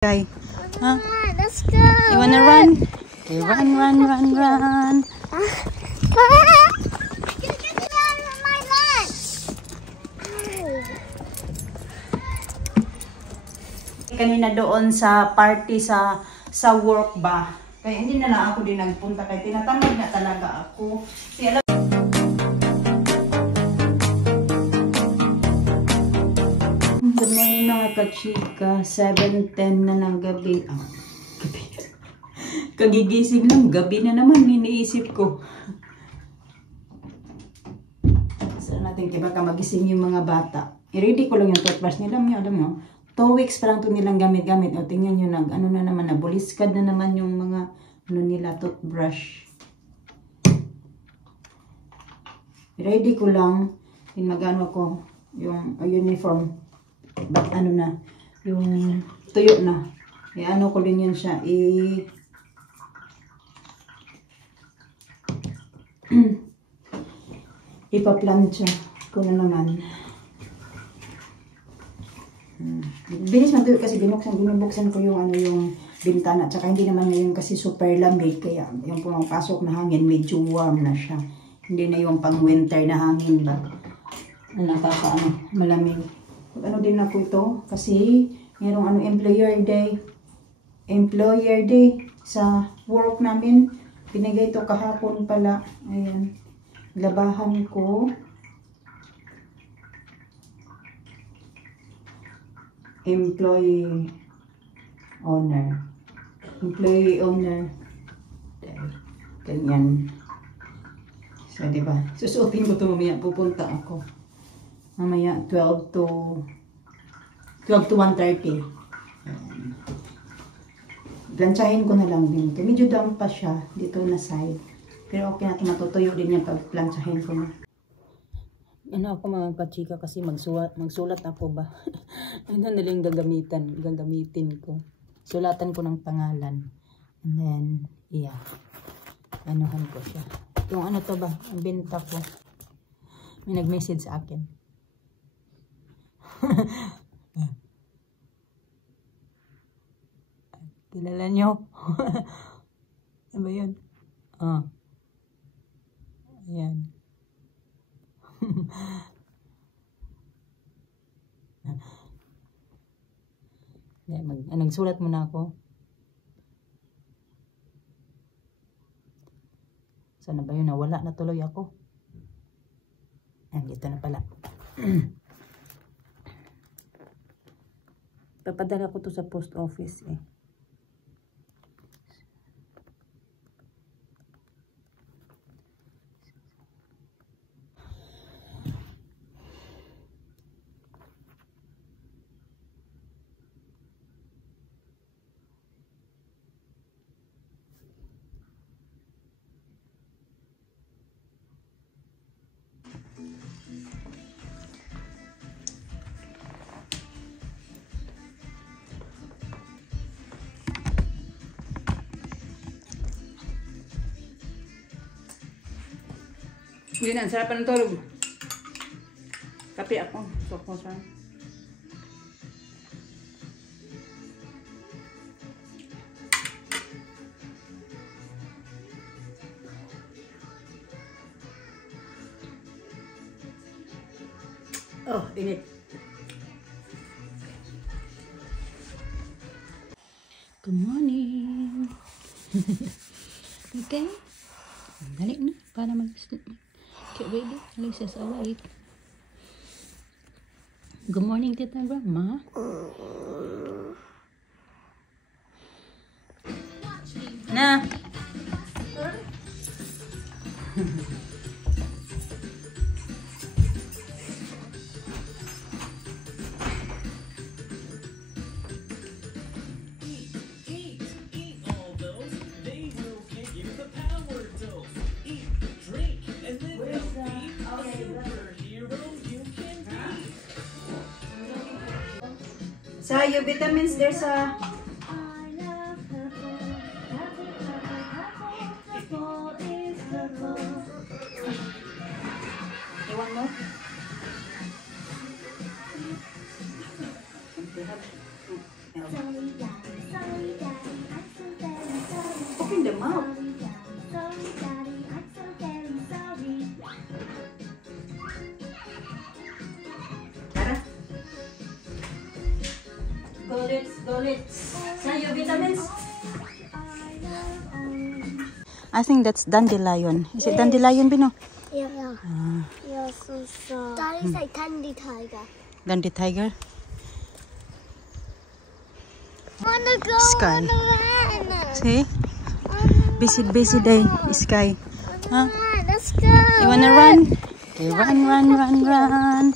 Guy. Huh? Let's go. You wanna run? Okay, run. Get out of my lunch. Kanina doon sa party sa work ba? Kaya hindi na lang ako din nagpunta kaya tinatamad na talaga ako. Good morning mga kachika. 7:10 na ng gabi. Gabi. Kagigising lang. Gabi na naman. Iniisip ko. Saan natin kaya baka magising yung mga bata. I-ready ko lang yung toothbrush nila. Alam mo, 2 weeks pa lang ito nilang gamit-gamit. O tingnan nyo, ano na naman, nabuliskad na naman yung mga nila, toothbrush. I-ready ko lang. Magano ko yung uniform. But ano na, yung tuyo na. Ano ko din yun siya. Ipa-plancha ko na naman. Bilis na tuyo kasi binubuksan ko yung yung bintana. Tsaka hindi naman ngayon kasi super lamig. Kaya yung pumapasok na hangin, medyo warm na siya. Hindi na yung pang winter na hangin ba. Malamig. Ano din ako ito kasi mayroong employer day sa work namin. Binigay ito kahapon pala. Ayan. Labahan ko. Employee owner. Ganyan. So, diba? Susuotin ko ito mamaya. Pupunta ako. Mamaya 12 to 1:30. Plantsahin ko na lang din ito. Medyo damp pa siya dito na side. Pero okay na ito. Matutuyo din yan pag plantsahin ko na. Ano ako mga kachika kasi magsulat ako ba? Ano na lang gagamitin ko. Sulatan ko ng pangalan. And then, yeah. Anuhan ko siya. Yung ano to ba? Ang benta ko. May nag-message sa akin. Kilala nyo? Ano ba yun? Ayan. Nagsulat muna ako. Sana ba yun? Nawala na tuloy ako. Dito na pala. Papadala ko to sa post office eh. Hindi na, sarap ng tulog. Kape ako. Soko sa. Oh, init. Good morning. Okay. Balik na para mag-sleep. Get ready. Alicia's awake. Good morning, Tita Grandma. Na. So, yung vitamins there's a... You want more? I think that's dandelion. Is it dandelion, Bino? Yeah. Yeah, so. Daddy's like Dandy Tiger. Dandy tiger. Wanna go Sky. on the run. See? Busy day, Sky. Huh? Let's go. You wanna run? Okay, run.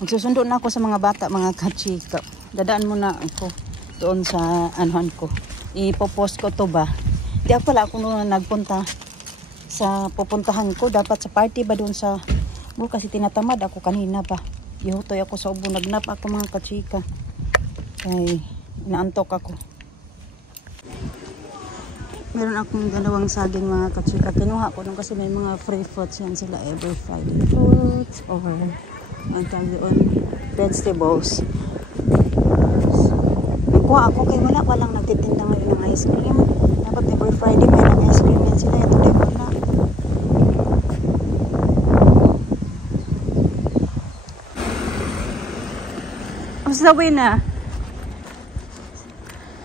Magsusundo na ako sa mga bata, mga kachika. Dadaan muna ako doon sa anuhan ko. Ipopost ko to ba? Di ako pala ako nung nagpunta sa pupuntahan ko. Dapat sa party ba doon sa kasi tinatamad ako kanina pa. Ihutoy ako sa ubo. Nagnap ako mga kachika. Kaya inaantok ako. Meron akong dalawang saging mga kachika. Kinuha ko nung kasi may mga free fruits yan sila every Friday. Fruits or ang tawag doon, vegetables. Nagkuha ako kay walang nagtitinda ngayon ng ice cream. Dapat every Friday may ng ice cream yan sila. Ito din wala. Who's the winner?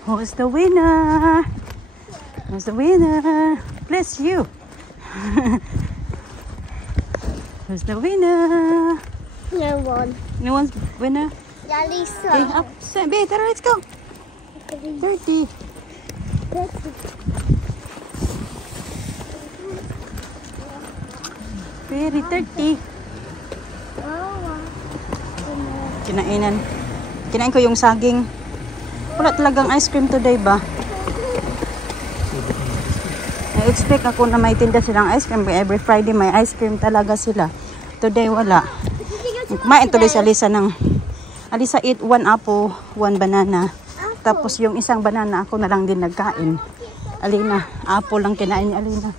Who's the winner? Who's the winner? Bless you. Who's the winner? No one. No one's winner? Yeah, Lisa. Okay, up. Better, let's go. 30. Very 30. Kinain ko yung saging. Wala talagang ice cream today ba? I-expect ako na may tinda silang ice cream. Every Friday may ice cream talaga sila. Today wala. Kumain tuloy si Alisa ng Alisa eat 1 apple, 1 banana. Tapos yung isang banana ako na lang din nagkain. Alina, apple lang kinain ni Alina.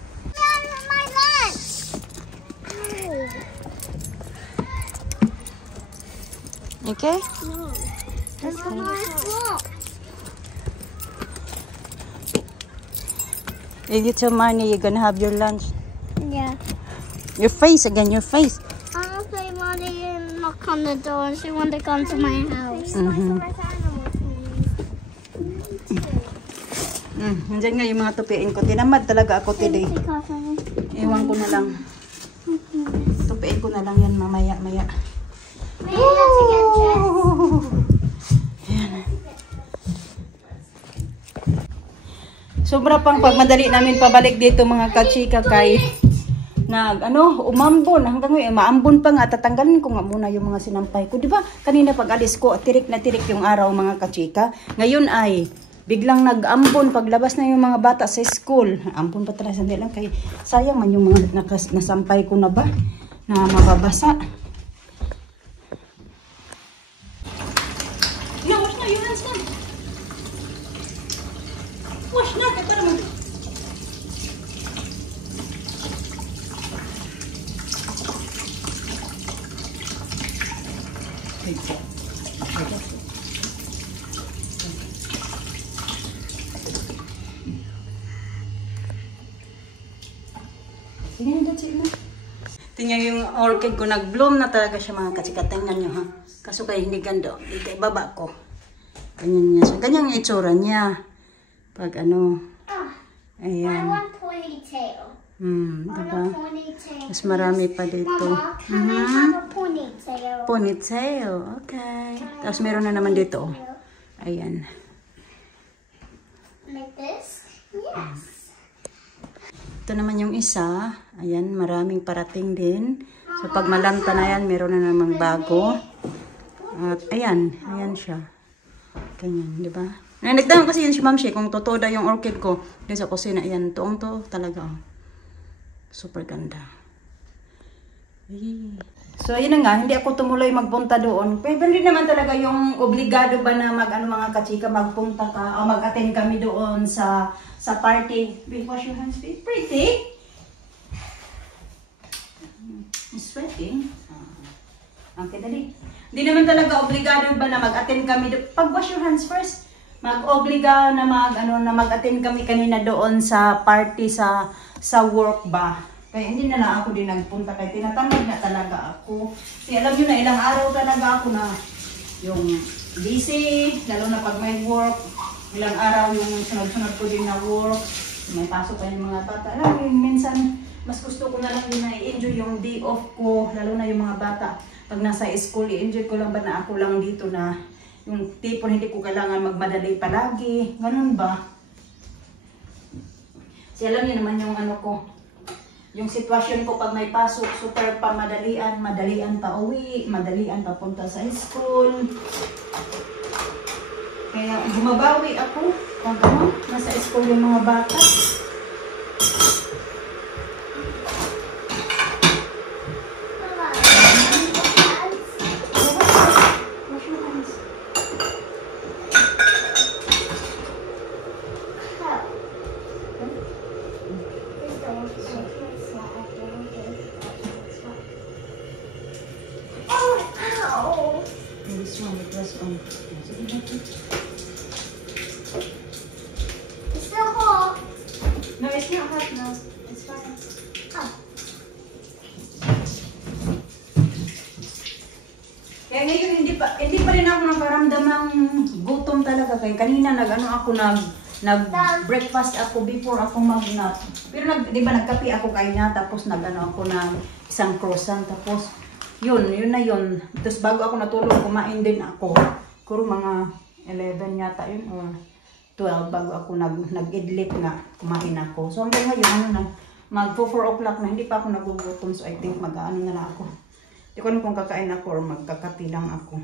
Okay? No. That's my fault. If you tell Marnie you're gonna have your lunch. Yeah. Your face again, your face. I'm gonna play Molly and knock on the door and she wanted to come to my house. Nandiyan nga yung mga tupiin ko. Tinamad talaga ako today. Iwan ko na lang. Tupiin ko na lang yan mamaya-maya. Maybe that's a good dress. Ayan. Sobra pang pagmadali namin pabalik dito mga kachika kay umambon hanggang ngayon maambon pa nga tatanggalin ko nga muna yung mga sinampay ko, di ba? Kanina pag alis ko tirik na tirik yung araw mga kachika. Ngayon ay biglang nag-ambon paglabas na yung mga bata sa school. Ambon pa talaga sandali lang kay sayang man yung mga nasampay ko na ba na mababasa. Wash na yung hands na. Wash na kay para mo. Tingnan yung orchid ko, nag-bloom na talaga siya mga kachika. Tingnan nyo ha. Kaso kaya hindi ganda. Dito ibaba ko. Ganyan niya siya. Ganyan yung itsura niya. Pag ano. Ayan. I want ponytail. Diba? Mas marami pa dito. Mama, can I have a ponytail? Ponytail. Okay. Tapos meron na naman dito. Ayan. Like this? Yes. Ito naman yung isa. Ayan, maraming parating din. So, pag malanta na yan, meron na namang bago. At, ayan. Ayan siya. Ganyan, di ba? Nagtanong kasi yun si Ma'am Shea kung totoo daw yung orchid ko. Doon sa kusina. Ayan, toong to talaga. Super ganda. So, ayun na nga. Hindi ako tumuloy magpunta doon. Pero hindi naman talaga yung obligado ba na mga kachika, magpunta ka o mag-attend kami doon sa party. Wash your hands, be pretty. Sweating. Okay, dali. Hindi naman talaga obligado ba na mag-attend kami doon. Pag wash your hands first, mag-obliga na mag-attend kami kanina doon sa party sa work ba. Kaya hindi na lang ako din nagpunta kaya tinatamad na talaga ako. Kasi alam nyo na ilang araw talaga ako na yung busy, lalo na pag may work. Ilang araw yung sunod-sunod ko din na work. May pasok pa yung mga bata. Alam mo, minsan mas gusto ko na lang yun na i-enjoy yung day off ko, lalo na yung mga bata. Pag nasa school, i-enjoy ko lang ba na ako lang dito na yung tipon hindi ko kailangan magmadali palagi. Ganun ba? Kasi alam niyo naman yung yung sitwasyon ko pag may pasok, super pa madalian pa uwi, madalian pa punta sa school. Kaya bumabawi ako pag nasa school yung mga bata. It's still hot. No, it's not hot now. It's fine. Oh. Kaya ngayon hindi pa rin ako nakaramdam ng gutom talaga kay kanina nag-breakfast ako before ako mag-nap. Pero di ba nagkape ako kaya tapos ako ng isang croissant tapos yun na yun. Tapos bago ako natulog kumain din ako. Kuro mga 11 yata yun or 12 bago ako nag-idlip nga kumain ako. So hanggang ngayon mag 4 o'clock na hindi pa ako nagugutom so I think na lang ako. Hindi ko alam kung kakain ako or magkakapi lang ako.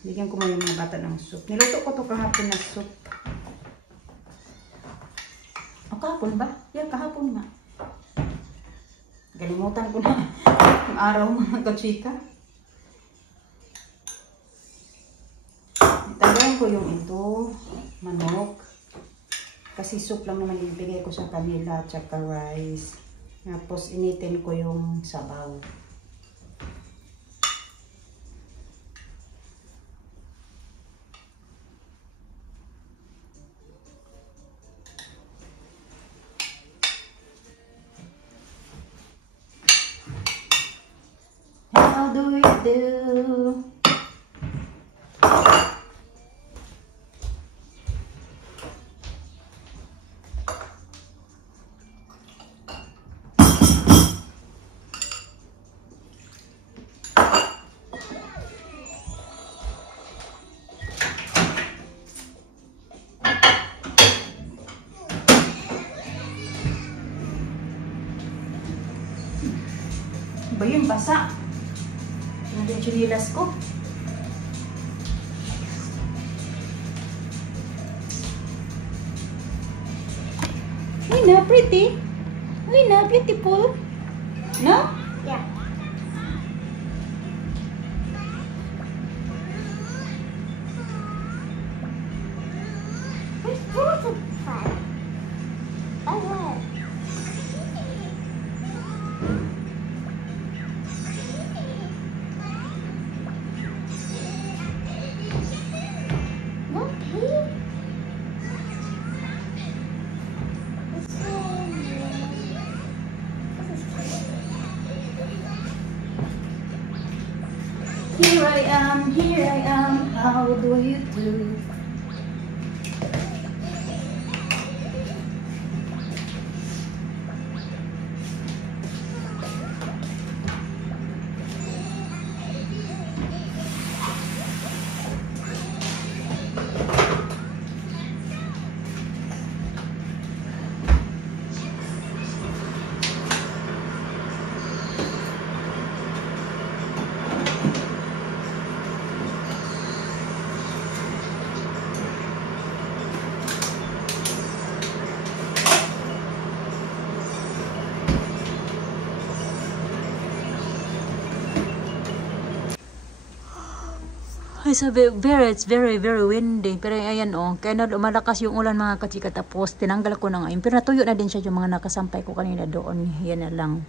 Bigyan ko mo yung mga bata ng soup. Niluto ko to kahapon na soup. O kahapon ba? Yeah, kahapon nga. Galimutan ko na yung araw mga kachika. Itagayin ko yung manok. Kasi soup lang naman ibigay ko sa kanila, tsaka rice. Tapos initin ko yung sabaw. How do we do? ba yun? Basa. Ano yung chinilas ko? Uy na, pretty. Uy na, beautiful. No? Yeah. We're supposed to fight. Oh, no pee? Here I am, how do you do? Ay, sabi, it's very windy. Pero ayan kaya na lumalakas yung ulan mga kachika. Tapos tinanggal ko na ngayon. Pero natuyo na din siya yung mga nakasampay ko kanina doon. Yan na lang.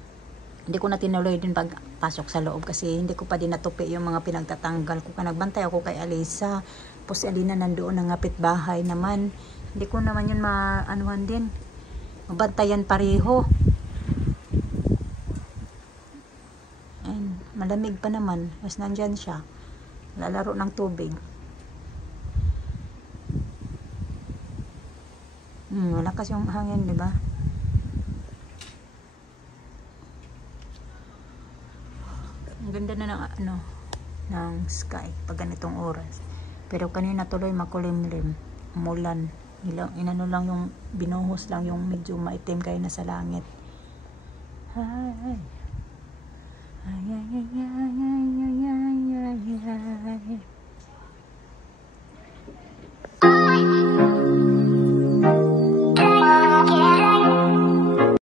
Hindi ko na tinuloy din pagpasok sa loob kasi hindi ko pa din natupi yung mga pinagtatanggal ko. Nagbantay ako kay Alisa. Tapos si Alina nandoon ng ngapit bahay naman. Hindi ko naman yun maanuhan din. Mabantayan pareho. Ayun, malamig pa naman. Mas nandyan siya. Lalaro ng tubig. Malakas yung hangin, di ba? Ang ganda na ng sky pag ganitong oras. Pero kanina tuloy makulimlim, umulan. Inano lang yung binuhos lang yung medyo maitim kayo na sa langit. Hi. Ay, ay, ay, ay, ay, ay, ay, ay, ay.